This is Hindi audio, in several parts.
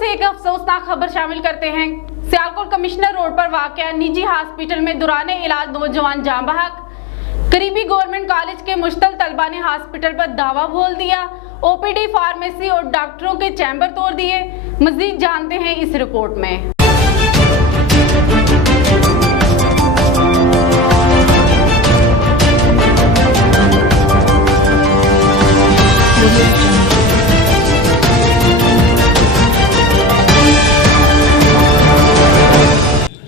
से एक अफसोसनाक खबर शामिल करते हैं। सियालकोट कमिश्नर रोड पर वाक़या निजी हॉस्पिटल में दौरान इलाज नौजवान जान बहक। करीबी गवर्नमेंट कॉलेज के मुश्तल तलबा ने हॉस्पिटल पर दावा बोल दिया। ओपीडी, फार्मेसी और डॉक्टरों के चैम्बर तोड़ दिए। मजीद जानते हैं इस रिपोर्ट में।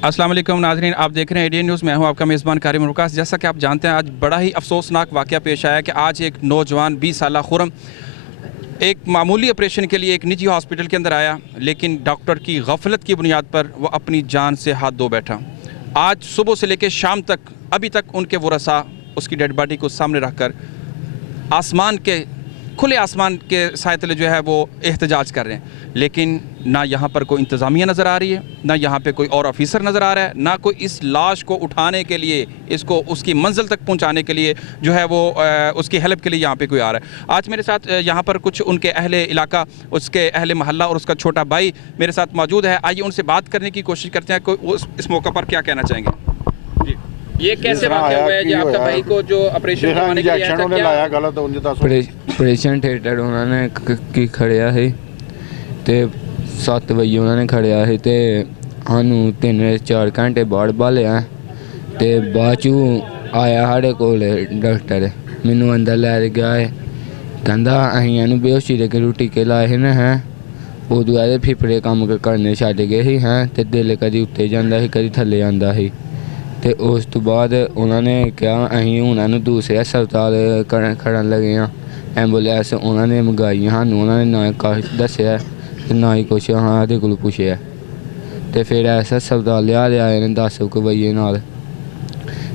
अस्सलाम वालेकुम नाज़रीन, आप देख रहे हैं एडीएन न्यूज़। मैं हूं आपका मेज़बान कारिम रुकास। जैसा कि आप जानते हैं, आज बड़ा ही अफसोसनाक वाक़या पेश आया कि आज एक नौजवान 20 साला खुरम एक मामूली ऑपरेशन के लिए एक निजी हॉस्पिटल के अंदर आया, लेकिन डॉक्टर की गफलत की बुनियाद पर वह अपनी जान से हाथ धो बैठा। आज सुबह से लेकर शाम तक अभी तक उनके वरसा उसकी डेड बॉडी को सामने रखकर खुले आसमान के साए तले जो है वो एहतजाज कर रहे हैं, लेकिन ना यहाँ पर कोई इंतज़ामिया नज़र आ रही है, ना यहाँ पे कोई और ऑफिसर नज़र आ रहा है, ना कोई इस लाश को उठाने के लिए, इसको उसकी मंजिल तक पहुँचाने के लिए जो है वो उसकी हेल्प के लिए यहाँ पे कोई आ रहा है। आज मेरे साथ यहाँ पर कुछ उनके अहले इलाका, उसके अहले मोहल्ला और उसका छोटा भाई मेरे साथ मौजूद है। आइए उनसे बात करने की कोशिश करते हैं। कोई इस मौका पर क्या कहना चाहेंगे? ये कैसे वाक़या हुआ है जी? आपका भाई को जो ऑपरेशन करवाने के लिए आया था, क्या गलत ऑपरेशन थिएटर उन्होंने की खड़िया है ते 7 बजे उन्होंने खड़िया है ते सानू 3-4 घंटे बाद भालिया ते बाद चू आया साढ़े कोल डॉक्टर, मैनू अंदर लै गया है, कहंदा असीं इहनूं बेहोशी दे के टीके लाए हे ना हैं। उदों एहदे फिफड़े कम्म करने छड्ड गए ही हैं ते दिल कदी उत्ते जांदा ही कदी थल्ले आंदा ही। तो उस तो बाद उन्होंने कहा असीं हुण इहनूं दूसरे हस्पताल खड़न लगे हाँ। एंबूलेंस उन्होंने मंगाई सानू, उन्होंने ना कछ दस्सिया ते ना ही कुछ साढ़े कोल पुछया। तो फिर इस हस्पताल लिहाज आए ने 10 बजे नाल,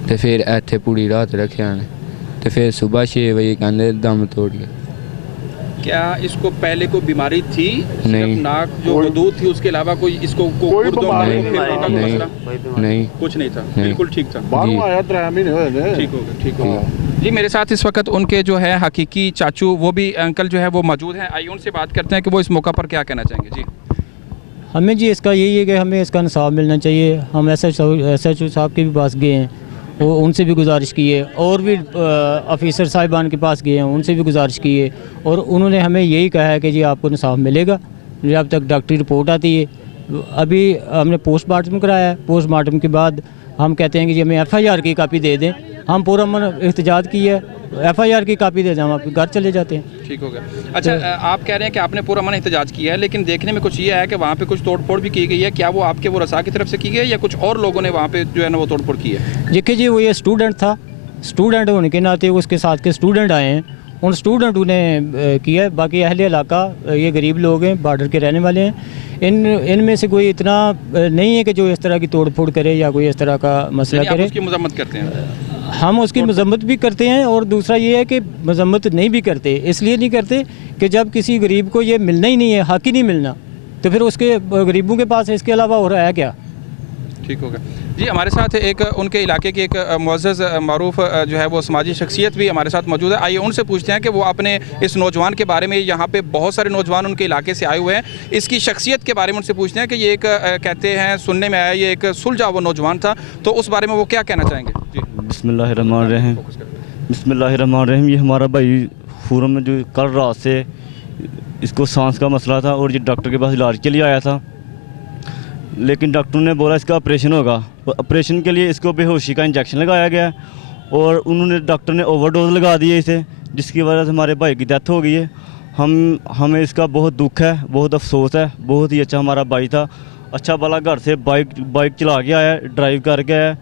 तो फिर इत्थे पूरी रात रखेआ ने, तो फिर सुबह 6 बजे कहंदे दम तोड़ गया। क्या इसको पहले कोई बीमारी थी? नहीं, नाक जो वदूद थी उसके अलावा कोई इसको कोई बीमारी नहीं, कुछ नहीं था, बिल्कुल ठीक था। बाहरों आया 3 महीने हुए, ठीक हो गया जी। मेरे साथ इस वक्त उनके जो है हकीकी चाचू, वो भी अंकल जो है वो मौजूद हैं। आइए उनसे बात करते हैं कि वो इस मौका पर क्या कहना चाहेंगे। जी हमें जी इसका यही है कि हमें इसका इंसाफ मिलना चाहिए। हम SHO साहब के भी पास गए हैं, वो उनसे भी गुजारिश की है, और भी ऑफिसर साहिबान के पास गए हैं, उनसे भी गुजारिश की है, और उन्होंने हमें यही कहा है कि जी आपको इंसाफ मिलेगा जब तक डॉक्टरी रिपोर्ट आती है। अभी हमने पोस्टमार्टम कराया है, पोस्टमार्टम के बाद हम कहते हैं कि जी हमें FIR की कापी दे दें। हम पूरा मन एहतजाज की है, FIR की कापी दे दें, हम आपके घर चले जाते हैं। ठीक हो गया। अच्छा, आप कह रहे हैं कि आपने पूरा मन एहतजाज किया है, लेकिन देखने में कुछ ये है कि वहाँ पे कुछ तोड़फोड़ भी की गई है। क्या वो आपके वो रसा की तरफ से की गई है या कुछ और लोगों ने वहाँ पे जो है ना वो तोड़फोड़ की है? देखिए जी, वो ये स्टूडेंट था, स्टूडेंट होने के नाते उसके साथ के स्टूडेंट आए हैं, उन स्टूडेंट ने किया है। बाकी अहले इलाका ये गरीब लोग हैं, बॉर्डर के रहने वाले हैं। इनमें से कोई इतना नहीं है कि जो इस तरह की तोड़फोड़ करे या कोई इस तरह का मसला करे। उसकी मजम्मत करते हैं? हम उसकी मजम्मत भी करते हैं, और दूसरा ये है कि मजम्मत नहीं भी करते। इसलिए नहीं करते कि जब किसी गरीब को ये मिलना ही नहीं है, हक ही नहीं मिलना, तो फिर उसके गरीबों के पास इसके अलावा और है क्या? ठीक होगा जी। हमारे साथ एक उनके इलाके की एक मुअज़्ज़ज़ मारूफ जो है वो समाजी शख्सियत भी हमारे साथ मौजूद है। आइए उनसे पूछते हैं कि वो अपने इस नौजवान के बारे में, यहाँ पे बहुत सारे नौजवान उनके इलाके से आए हुए हैं, इसकी शख्सियत के बारे में उनसे पूछते हैं कि ये एक कहते हैं सुनने में आया ये एक सुलझा हुआ नौजवान था, तो उस बारे में वो क्या कहना चाहेंगे? जी बिस्मिल्लाहिर्रहमानिर्रहीम। ये हमारा भाई खुरम में जो कल रात से इसको सांस का मसला था और ये डॉक्टर के पास इलाज के लिए आया था, लेकिन डॉक्टर ने बोला इसका ऑपरेशन होगा। ऑपरेशन के लिए इसको बेहोशी का इंजेक्शन लगाया गया और डॉक्टर ने ओवरडोज लगा दिए इसे, जिसकी वजह से हमारे भाई की डेथ हो गई है। हमें इसका बहुत दुख है, बहुत अफसोस है। बहुत ही अच्छा हमारा भाई था, अच्छा भला घर से बाइक चला के आया, ड्राइव करके आया।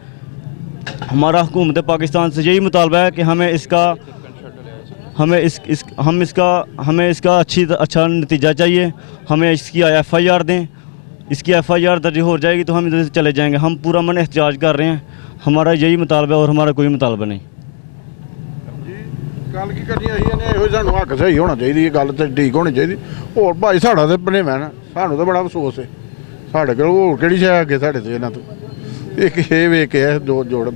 हमारा हुकूमत पाकिस्तान से यही मुतालबा है कि हमें इसका अच्छा नतीजा चाहिए। हमें इसकी FIR दें, इसकी FIR दर्ज हो जाएगी तो हम इधर से चले जाएंगे। हम पूरा मन एहतजाज कर रहे हैं, हमारा यही मुतालबा है और हमारा कोई मुतालबा नहीं। गल की करनी अभी सानू हक सही होना चाहिए, गल तो ठीक होनी चाहिए। और भाई साढ़ा तो भनेवा ना, सानू तो बड़ा अफसोस है। साढ़े कोल होर केड़ी शै अगे साढ़े तो इन्हां तो एक ये वेख के दो जोड़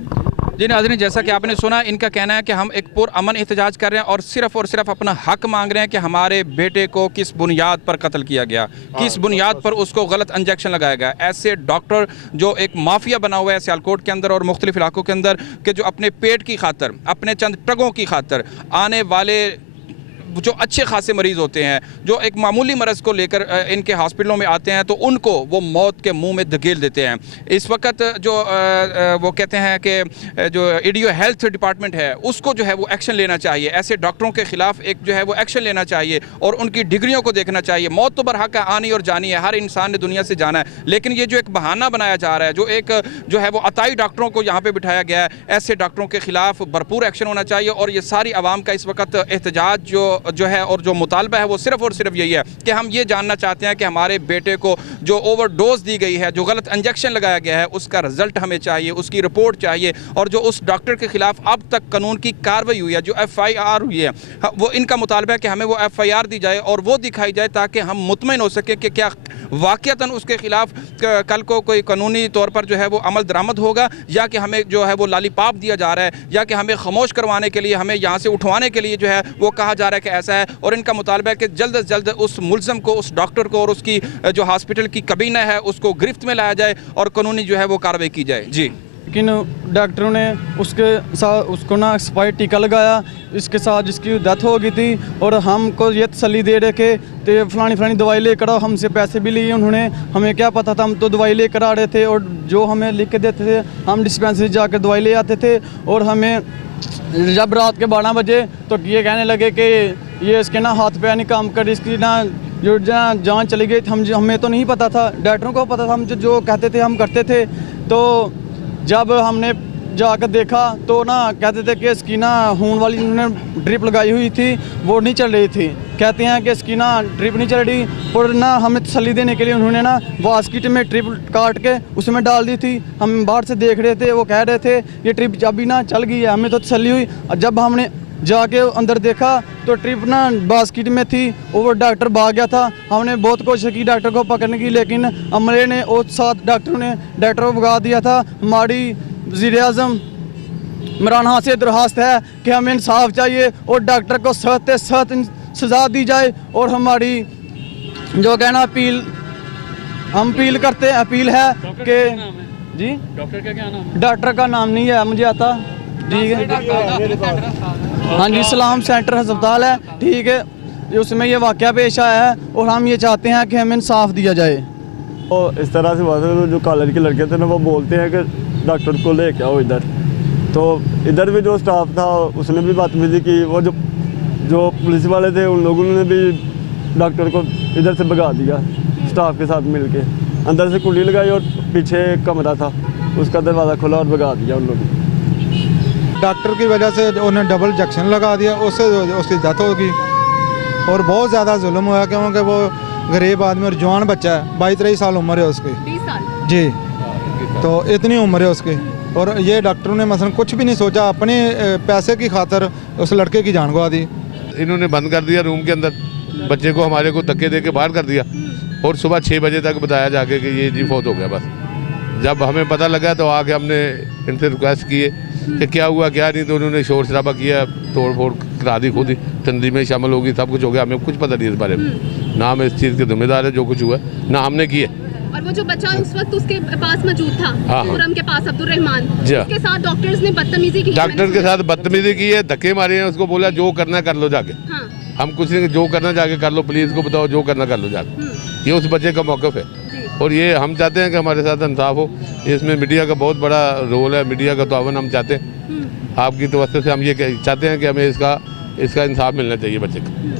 जी नाज़रीन, जैसा कि आपने सुना, इनका कहना है कि हम एक पुरअमन एहतजाज कर रहे हैं और सिर्फ अपना हक मांग रहे हैं कि हमारे बेटे को किस बुनियाद पर कत्ल किया गया, किस बुनियाद पर उसको गलत इंजेक्शन लगाया गया। ऐसे डॉक्टर जो एक माफिया बना हुआ है सियालकोट के अंदर और मुख्तलिफ इलाकों के अंदर, कि जो अपने पेट की खातर, अपने चंद टगों की खातर आने वाले जो अच्छे खासे मरीज़ होते हैं, जो एक मामूली मरज़ को लेकर इनके हॉस्पिटलों में आते हैं, तो उनको वो मौत के मुंह में धकेल देते हैं। इस वक्त जो वो कहते हैं कि जो ईडीओ हेल्थ डिपार्टमेंट है उसको जो है वो एक्शन लेना चाहिए, ऐसे डॉक्टरों के ख़िलाफ़ एक जो है वो एक्शन लेना चाहिए और उनकी डिग्रियों को देखना चाहिए। मौत तो बरहक है, आनी और जानी है, हर इंसान ने दुनिया से जाना है, लेकिन ये जो एक बहाना बनाया जा रहा है, जो एक जो है वो अताई डॉक्टरों को यहाँ पर बिठाया गया है, ऐसे डॉक्टरों के ख़िलाफ़ भरपूर एक्शन होना चाहिए। और ये सारी आवाम का इस वक्त एहतजाज जो है और जो मुतालबा है वो सिर्फ और सिर्फ यही है कि हम ये जानना चाहते हैं कि हमारे बेटे को जो ओवरडोज दी गई है, जो गलत इंजेक्शन लगाया गया है, उसका रिजल्ट हमें चाहिए, उसकी रिपोर्ट चाहिए, और जो उस डॉक्टर के खिलाफ अब तक कानून की कार्रवाई हुई है, जो FIR हुई है, वो इनका मुतालबा है कि हमें वो FIR दी जाए और वो दिखाई जाए ताकि हम मुतमईन हो सके कि क्या वाक़तन उसके खिलाफ कल को कोई कानूनी तौर पर जो है वो अमल दरामद होगा, या कि हमें जो है वो लालीपाप दिया जा रहा है, या कि हमें खामोश करवाने के लिए, हमें यहाँ से उठवाने के लिए जो है वो कहा जा रहा है कि ऐसा है। और इनका मुतालबा है कि जल्द से जल्द उस मुल्ज़म को, उस डॉक्टर को और उसकी जो हॉस्पिटल की कबीना है उसको गिरफ्त में लाया जाए और कानूनी जो है वो कार्रवाई की जाए। जी, लेकिन डॉक्टरों ने उसके साथ उसको ना एक्सपायर टीका लगाया, इसके साथ जिसकी डेथ हो गई थी, और हमको ये तसल्ली दे रहे कि तो फलानी दवाई लेकर आओ, हमसे पैसे भी लिए उन्होंने, हमें क्या पता था, हम तो दवाई लेकर आ रहे थे और जो हमें लिख के देते थे हम डिस्पेंसरी जाकर दवाई ले आते थे। और हमें जब रात के 12 बजे तो ये कहने लगे कि ये इसके ना हाथ पैर नहीं काम कर, इसकी ना जो जान चली गई, हमें तो नहीं पता था, डॉक्टरों को पता था, हम जो कहते थे हम करते थे। तो जब हमने जाकर देखा तो ना कहते थे कि इसकी ना खून वाली उन्होंने ड्रिप लगाई हुई थी, वो नहीं चल रही थी, कहते हैं कि इसकी ना ड्रिप नहीं चल रही, और ना हमें तसल्ली देने के लिए उन्होंने ना वास्किट में ट्रिप काट के उसमें डाल दी थी। हम बाहर से देख रहे थे, वो कह रहे थे ये ट्रिप अभी ना चल गई है, हमें तो तसल्ली हुई। और जब हमने जाके अंदर देखा तो ट्रिप ना बास्केट में थी, वो डॉक्टर भाग गया था। हमने बहुत कोशिश की डॉक्टर को पकड़ने की, लेकिन अमले ने और 7 डॉक्टरों ने डॉक्टर को भगा दिया था। हमारी वज़ीर-ए-आज़म इमरान खान से दरख्वास्त है कि हमें इंसाफ चाहिए और डॉक्टर को सख्त से सख्त सज़ा दी जाए। और हमारी जो कहना हम अपील करते हैं, अपील है कि जी डॉक्टर का क्या नाम? डॉक्टर का नाम नहीं है मुझे आता, ठीक है, हाँ जी, सलाम सेंटर अस्पताल है, ठीक है, उसमें ये वाक़या पेश आया है और हम ये चाहते हैं कि हमें इंसाफ दिया जाए। और इस तरह से बात है, जो कॉलेज के लड़के थे ना वो बोलते हैं कि डॉक्टर को ले के आओ इधर, तो इधर भी जो स्टाफ था उसने भी बदतमीजी की, वो जो पुलिस वाले थे उन लोगों ने भी डॉक्टर को इधर से भगा दिया, स्टाफ के साथ मिल के अंदर से कुंडी लगाई और पीछे एक कमरा था उसका दरवाज़ा खोला और भगा दिया उन लोगों। डॉक्टर की वजह से उन्हें डबल इंजेक्शन लगा दिया, उससे उसकी डेथ हो गई और बहुत ज़्यादा जुल्म हुआ, क्योंकि वो गरीब आदमी और जवान बच्चा है, 22-23 साल उम्र है उसकी। 20 साल जी, तो इतनी उम्र है उसकी, और ये डॉक्टरों ने मसलन कुछ भी नहीं सोचा, अपने पैसे की खातर उस लड़के की जान गवा दी। इन्होंने बंद कर दिया रूम के अंदर, बच्चे को हमारे को धक्के दे के बाहर कर दिया और सुबह 6 बजे तक बताया जाके कि ये जी फौत हो गया। बस जब हमें पता लगा तो आके हमने इनसे रिक्वेस्ट किए कि क्या हुआ क्या नहीं, तो उन्होंने शोर शराबा किया, तोड़ फोड़ करा दी, खुद ही तंजीम में शामिल होगी, सब कुछ हो गया, हमें कुछ पता नहीं इस बारे में, ना हम इस चीज़ के जिम्मेदार है जो कुछ हुआ ना हमने किए। और वो जो बच्चा उस वक्त उसके पास मौजूद था, खुर्रम के पास, अब्दुल रहमान, उसके साथ डॉक्टर्स ने बदतमीजी की, डॉक्टर के साथ बदतमीजी की है, धक्के मारे हैं, उसको बोला जो करना कर लो जाके। हाँ। हम कुछ नहीं, जो करना जाके कर लो, पुलिस को बताओ जो करना कर लो जाके। ये उस बच्चे का मौक़िफ़ है और ये हम चाहते हैं कि हमारे साथ इंसाफ हो। इसमें मीडिया का बहुत बड़ा रोल है, मीडिया का तावन हम चाहते हैं, आपकी तवज्जो से हम ये चाहते हैं कि हमें इसका इंसाफ मिलना चाहिए बच्चे को।